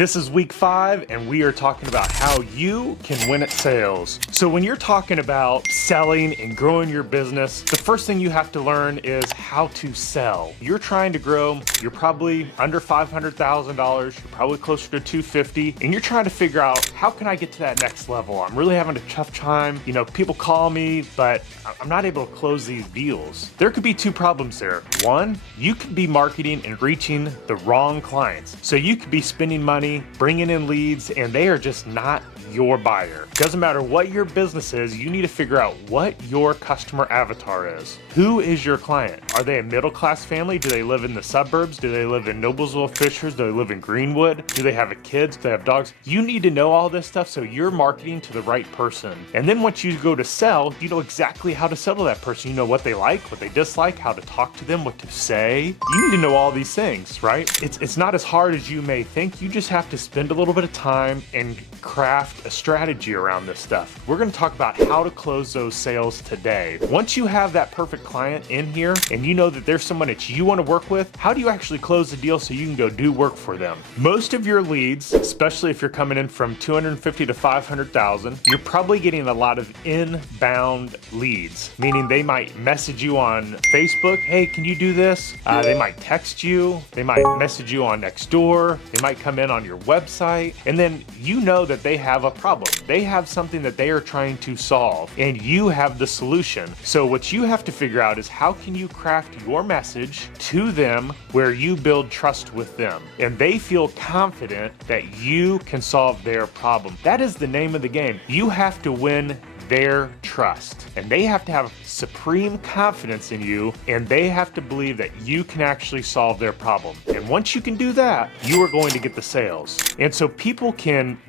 This is week 5, and we are talking about how you can win at sales. So when you're talking about selling and growing your business, the first thing you have to learn is how to sell. You're trying to grow, you're probably under $500,000, you're probably closer to 250, and you're trying to figure out, how can I get to that next level? I'm really having a tough time. You know, people call me, but I'm not able to close these deals. There could be 2 problems there. One, you could be marketing and reaching the wrong clients. So you could be spending money, bringing in leads, and they are just not your buyer. Doesn't matter what your business is, you need to figure out what your customer avatar is. Who is your client? Are they a middle-class family? Do they live in the suburbs? Do they live in Noblesville, Fishers? Do they live in Greenwood? Do they have kids? Do they have dogs? You need to know all this stuff so you're marketing to the right person. And then once you go to sell, you know exactly how to sell to that person. You know what they like, what they dislike, how to talk to them, what to say. You need to know all these things, right? It's not as hard as you may think. You just have to spend a little bit of time and craft a strategy around this stuff. We're going to talk about how to close those sales today. Once you have that perfect client in here and you know that there's someone that you want to work with, how do you actually close the deal so you can go do work for them? Most of your leads, especially if you're coming in from 250 to 500,000, you're probably getting a lot of inbound leads, meaning they might message you on Facebook, hey, can you do this? They might text you, they might message you on Nextdoor, they might come in on your website, and then you know that they have a problem. They have something that they are trying to solve, and you have the solution. So what you have to figure out is, how can you craft your message to them where you build trust with them and they feel confident that you can solve their problem. That is the name of the game. You have to win their trust, and they have to have supreme confidence in you, and they have to believe that you can actually solve their problem. And once you can do that, you are going to get the sales. And so people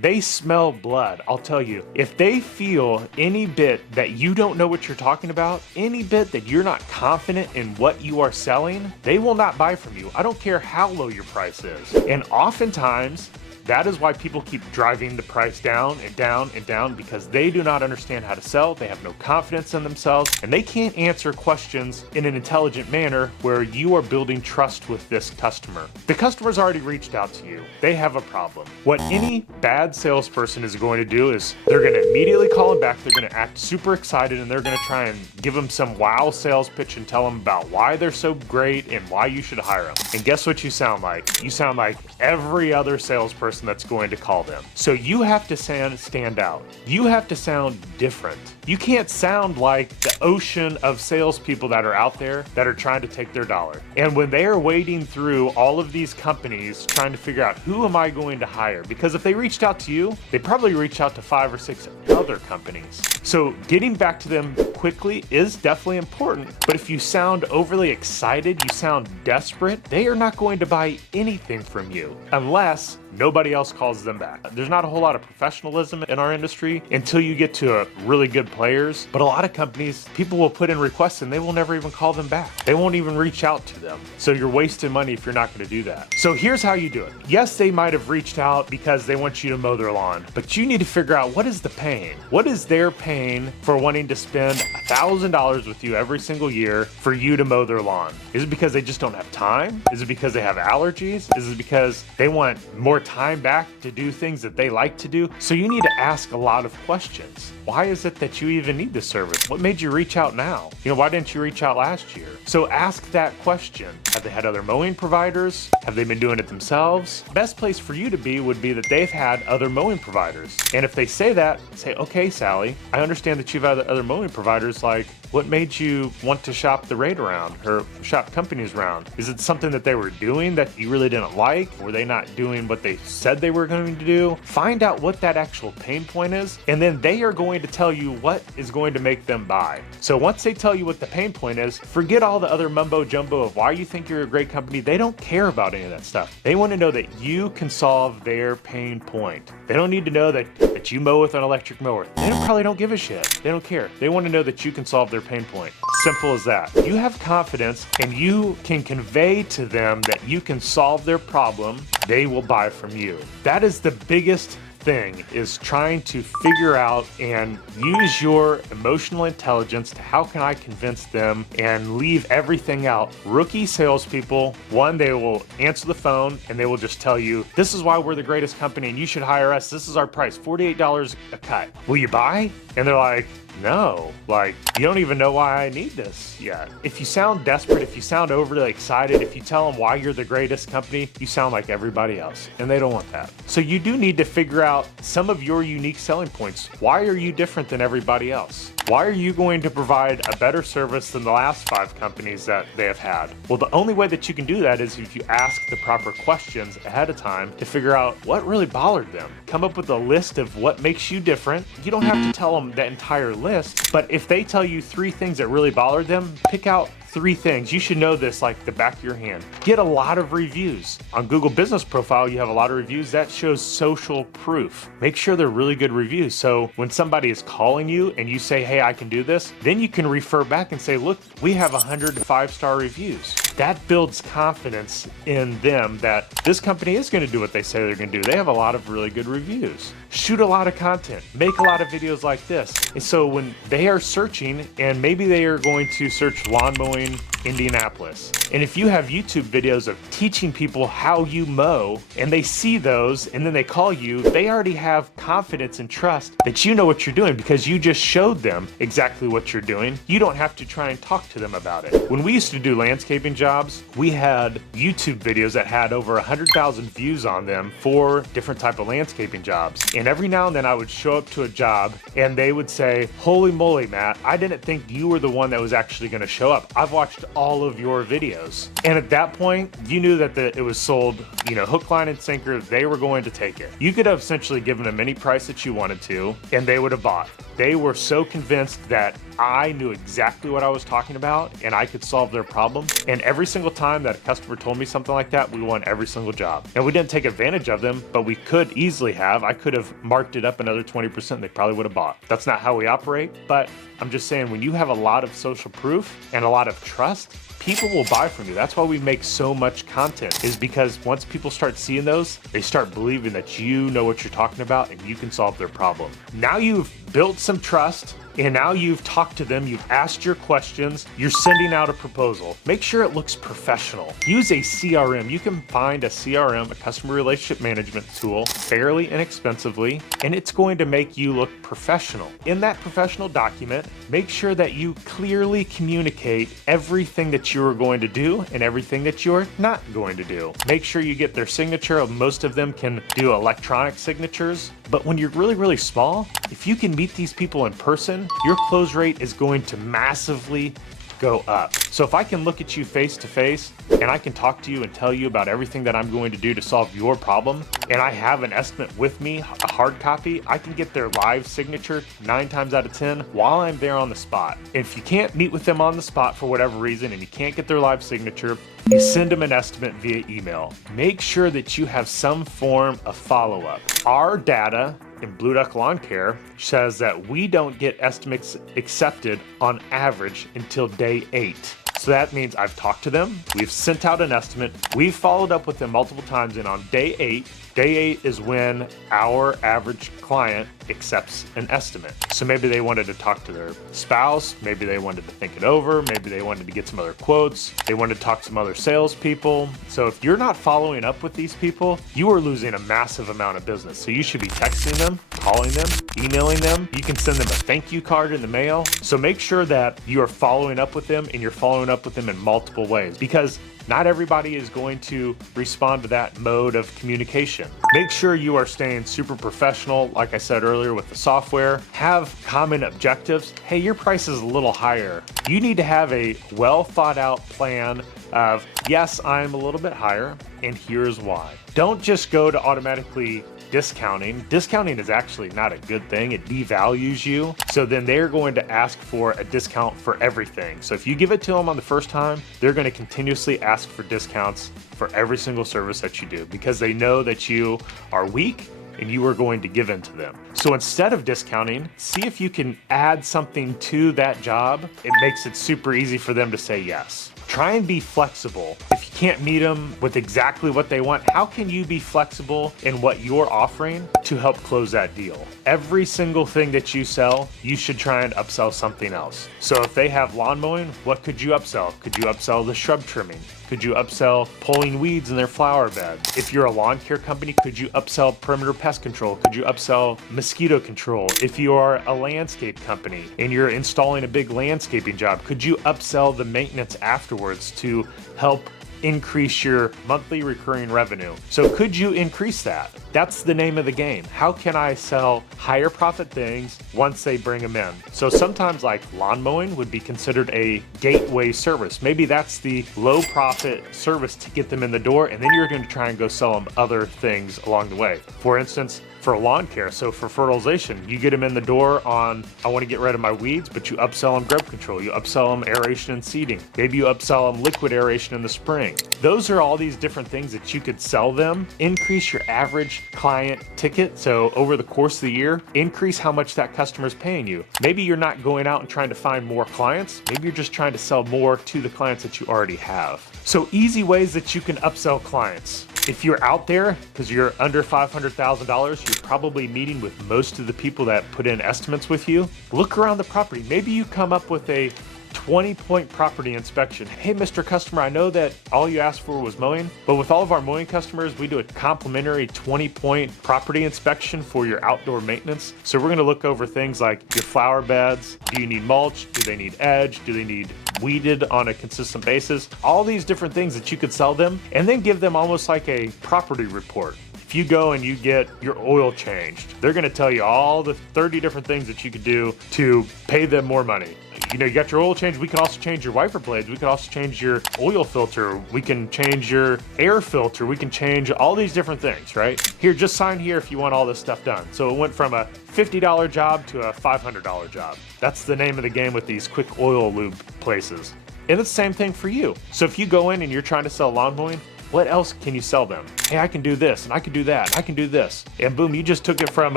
they smell blood. I'll tell you, if they feel any bit that you don't know what you're talking about, any bit that you're not confident in what you are selling, they will not buy from you. I don't care how low your price is. And oftentimes, that is why people keep driving the price down and down and down, because they do not understand how to sell, they have no confidence in themselves, and they can't answer questions in an intelligent manner where you are building trust with this customer. The customer's already reached out to you. They have a problem. What any bad salesperson is going to do is they're going to immediately call them back, they're going to act super excited, and they're going to try and give them some wow sales pitch and tell them about why they're so great and why you should hire them. And guess what you sound like? You sound like every other salesperson that's going to call them. So you have to stand out. You have to sound different. You can't sound like the ocean of salespeople that are out there that are trying to take their dollar. And when they are wading through all of these companies trying to figure out, who am I going to hire? Because if they reached out to you, they probably reached out to 5 or 6 other companies. So getting back to them quickly is definitely important. But if you sound overly excited, you sound desperate, they are not going to buy anything from you unless nobody else calls them back. There's not a whole lot of professionalism in our industry until you get to really good players. But a lot of companies, people will put in requests and they will never even call them back. They won't even reach out to them. So you're wasting money if you're not going to do that. So here's how you do it. Yes, they might have reached out because they want you to mow their lawn, but you need to figure out, what is the pain? What is their pain for wanting to spend $1,000 with you every single year for you to mow their lawn? Is it because they just don't have time? Is it because they have allergies? Is it because they want more time back to do things that they like to do? So you need to ask a lot of questions. Why is it that you even need this service? What made you reach out now? You know, why didn't you reach out last year? So ask that question. Have they had other mowing providers? Have they been doing it themselves? Best place for you to be would be that they've had other mowing providers. And if they say that, say, okay, Sally, I understand that you've had other mowing providers. Like, what made you want to shop the rate around or shop companies around? Is it something that they were doing that you really didn't like? Were they not doing what they said they were going to do? Find out what that actual pain point is, and then they are going to tell you what is going to make them buy. So once they tell you what the pain point is, forget all the other mumbo jumbo of why you think you're a great company. They don't care about any of that stuff. They want to know that you can solve their pain point. They don't need to know that you mow with an electric mower. They probably don't give a shit. They don't care. They want to know that you can solve their pain point. Simple as that. You have confidence and you can convey to them that you can solve their problem, they will buy from you. That is the biggest thing is trying to figure out and use your emotional intelligence to how can I convince them and leave everything out. Rookie salespeople, one, they will answer the phone and they will just tell you, this is why we're the greatest company and you should hire us. This is our price, $48 a cut. Will you buy? And they're like, no, like, you don't even know why I need this yet. If you sound desperate, if you sound overly excited, if you tell them why you're the greatest company, you sound like everybody else, and they don't want that. So you do need to figure out some of your unique selling points. Why are you different than everybody else? Why are you going to provide a better service than the last 5 companies that they have had? Well, the only way that you can do that is if you ask the proper questions ahead of time to figure out what really bothered them. Come up with a list of what makes you different. You don't have to tell them the entire list, but if they tell you 3 things that really bothered them, pick out 3 things. You should know this like the back of your hand. Get a lot of reviews. On Google Business Profile, you have a lot of reviews. That shows social proof. Make sure they're really good reviews. So when somebody is calling you and you say, hey, I can do this, then you can refer back and say, look, we have 100 5-star reviews. That builds confidence in them that this company is going to do what they say they're going to do. They have a lot of really good reviews. Shoot a lot of content. Make a lot of videos like this. And so when they are searching, and maybe they are going to search lawn mowing Indianapolis, and if you have YouTube videos of teaching people how you mow and they see those and then they call you, they already have confidence and trust that you know what you're doing because you just showed them exactly what you're doing. You don't have to try and talk to them about it. When we used to do landscaping jobs, we had YouTube videos that had over 100,000 views on them for different type of landscaping jobs. And every now and then I would show up to a job and they would say, holy moly, Matt, I didn't think you were the one that was actually going to show up. I've watched all of your videos. And at that point, you knew that it was sold, hook, line, and sinker. They were going to take it. You could have essentially given them any price that you wanted to, and they would have bought. They were so convinced that I knew exactly what I was talking about and I could solve their problem. And every single time that a customer told me something like that, we won every single job. And we didn't take advantage of them, but we could easily have. I could have marked it up another 20%. They probably would have bought. That's not how we operate, but I'm just saying when you have a lot of social proof and a lot of trust, people will buy from you. That's why we make so much content, is because once people start seeing those, they start believing that you know what you're talking about and you can solve their problem. Now you've built some trust, and now you've talked to them, you've asked your questions, you're sending out a proposal. Make sure it looks professional. Use a CRM. You can find a CRM, a customer relationship management tool, fairly inexpensively, and it's going to make you look professional. In that professional document, make sure that you clearly communicate everything that you're going to do and everything that you're not going to do. Make sure you get their signature. Most of them can do electronic signatures, but when you're really, really small, if you can meet these people in person, your close rate is going to massively go up. So if I can look at you face to face and I can talk to you and tell you about everything that I'm going to do to solve your problem, and I have an estimate with me, a hard copy, I can get their live signature 9 times out of 10 while I'm there on the spot. If you can't meet with them on the spot for whatever reason and you can't get their live signature, you send them an estimate via email. Make sure that you have some form of follow-up. Our data in Blue Duck Lawn Care says that we don't get estimates accepted on average until day 8. So that means I've talked to them, we've sent out an estimate, we've followed up with them multiple times, and on day 8 is when our average client accepts an estimate. So maybe they wanted to talk to their spouse, maybe they wanted to think it over, maybe they wanted to get some other quotes, they wanted to talk to some other salespeople. So if you're not following up with these people, you are losing a massive amount of business. So you should be texting them, calling them, emailing them. You can send them a thank you card in the mail. So make sure that you are following up with them, and you're following up with them in multiple ways, because not everybody is going to respond to that mode of communication. Make sure you are staying super professional, like I said earlier with the software. Have common objectives. Hey, your price is a little higher. You need to have a well thought out plan of, yes, I'm a little bit higher, and here's why. Don't just go to automatically discounting. Discounting is actually not a good thing. It devalues you. So then they're going to ask for a discount for everything. So if you give it to them on the first time, they're going to continuously ask for discounts for every single service that you do, because they know that you are weak and you are going to give in to them. So instead of discounting, see if you can add something to that job. It makes it super easy for them to say yes. Try and be flexible. If you can't meet them with exactly what they want, how can you be flexible in what you're offering to help close that deal? Every single thing that you sell, you should try and upsell something else. So if they have lawn mowing, what could you upsell? Could you upsell the shrub trimming? Could you upsell pulling weeds in their flower bed? If you're a lawn care company, could you upsell perimeter pest control? Could you upsell mosquito control? If you are a landscape company and you're installing a big landscaping job, could you upsell the maintenance afterwards to help increase your monthly recurring revenue? So could you increase that? That's the name of the game. How can I sell higher profit things once they bring them in? So sometimes like lawn mowing would be considered a gateway service. Maybe that's the low profit service to get them in the door, and then you're going to try and go sell them other things along the way. For instance, for lawn care, so for fertilization, you get them in the door on, I want to get rid of my weeds, but you upsell them grub control, you upsell them aeration and seeding. Maybe you upsell them liquid aeration in the spring. Those are all these different things that you could sell them. Increase your average client ticket. So over the course of the year, increase how much that customer is paying you. Maybe you're not going out and trying to find more clients. Maybe you're just trying to sell more to the clients that you already have. So easy ways that you can upsell clients. If you're out there, because you're under $500,000, you're probably meeting with most of the people that put in estimates with you. Look around the property. Maybe you come up with a 20-point property inspection. Hey, Mr. Customer, I know that all you asked for was mowing, but with all of our mowing customers, we do a complimentary 20-point property inspection for your outdoor maintenance. So we're going to look over things like your flower beds. Do you need mulch? Do they need edge? Do they need weeded on a consistent basis? All these different things that you could sell them, and then give them almost like a property report. If you go and you get your oil changed, they're going to tell you all the 30 different things that you could do to pay them more money. You know, you got your oil change. We can also change your wiper blades. We can also change your oil filter. We can change your air filter. We can change all these different things, right? Here, just sign here if you want all this stuff done. So it went from a $50 job to a $500 job. That's the name of the game with these quick oil lube places. And it's the same thing for you. So if you go in and you're trying to sell lawn mowing, what else can you sell them? Hey, I can do this, and I can do that, and I can do this. And boom, you just took it from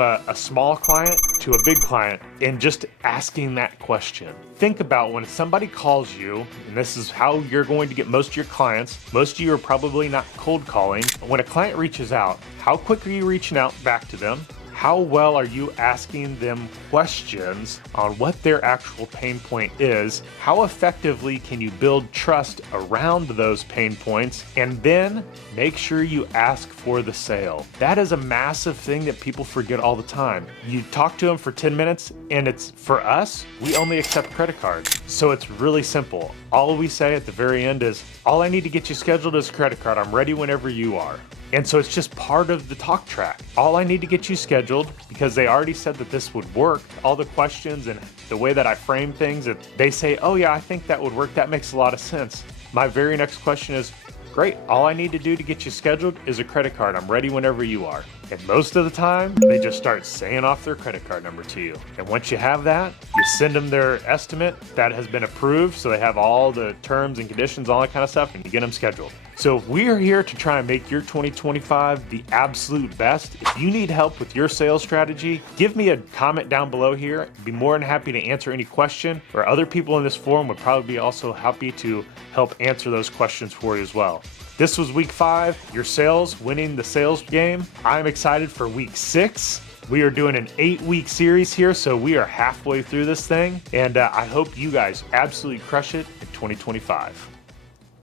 a small client to a big client in just asking that question. Think about when somebody calls you, and this is how you're going to get most of your clients. Most of you are probably not cold calling. When a client reaches out, how quick are you reaching out back to them? How well are you asking them questions on what their actual pain point is? How effectively can you build trust around those pain points? And then make sure you ask for the sale. That is a massive thing that people forget all the time. You talk to them for 10 minutes, and it's for us, we only accept credit cards. So it's really simple. All we say at the very end is, all I need to get you scheduled is a credit card. I'm ready whenever you are. And so it's just part of the talk track. All I need to get you scheduled, because they already said that this would work. All the questions and the way that I frame things, if they say, oh yeah, I think that would work, that makes a lot of sense. My very next question is, great, all I need to do to get you scheduled is a credit card. I'm ready whenever you are. And most of the time, they just start saying off their credit card number to you. And once you have that, you send them their estimate that has been approved, so they have all the terms and conditions, all that kind of stuff, and you get them scheduled. So we are here to try and make your 2025 the absolute best. If you need help with your sales strategy, give me a comment down below here. I'd be more than happy to answer any question, or other people in this forum would probably be also happy to help answer those questions for you as well. This was week 5, your sales, winning the sales game. I'm excited for week 6. We are doing an 8-week series here, so we are halfway through this thing, and I hope you guys absolutely crush it in 2025.